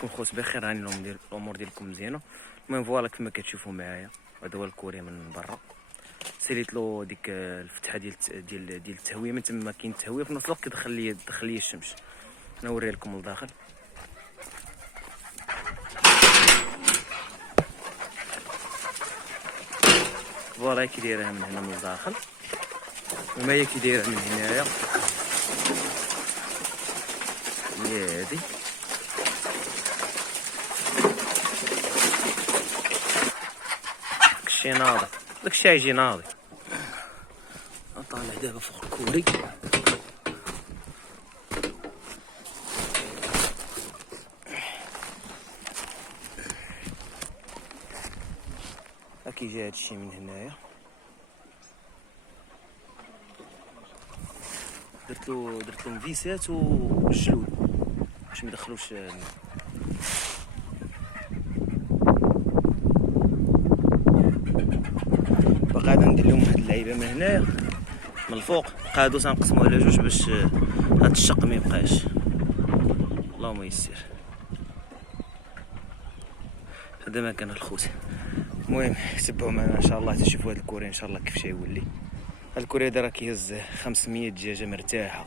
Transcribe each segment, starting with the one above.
كون خوت بخير، راني الامور ديالكم مزيانه. المهم فوالا كما كتشوفوا معايا، هذا هو الكوري من برا. ساليت له ديك الفتحه ديال التهويه، من تما كاين التهويه في نفس الوقت كيدخل لي الشمس. نوري لكم لداخل. فوالا كي دايرها من هنا من الداخل، وما هي كي دايرها من هنايا هي هادي. داكشي ناضي، داكشي غيجي ناضي. نطالع دابا فوق الكوري. ها كيجي هادشي من هنايا. درتلو مفيسات والجلود باش ميدخلوش باقي غادا ندير لهم واحد اللعيبه من هنايا من الفوق. هادو تنقسمو على جوج باش هاد الشق ما يبقاش. اللهم يسر. هذا ما كان الخوت. المهم تبعوا معنا ان شاء الله تشوفوا هاد الكوري ان شاء الله كيفاش يولي. هاد الكوري هذا راه كيهز 500 دجاجه مرتاحه،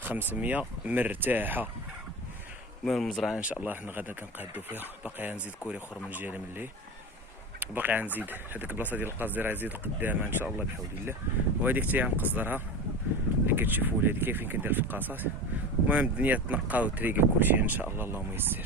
500 مرتاحه. المهم المزرعه ان شاء الله حنا غادا كنقادو فيها. باقي غنزيد كوري اخر من الجهه من اللي باقي غنزيد هذيك البلاصه ديال القصدي راه زيد قدامها ان شاء الله بحول الله. وهذيك حتى غنقصدرها اللي كتشوفوا ولادي كيفين كندير في القاصات. المهم الدنيا تنقى وتريقل كلشي ان شاء الله. اللهم يسر.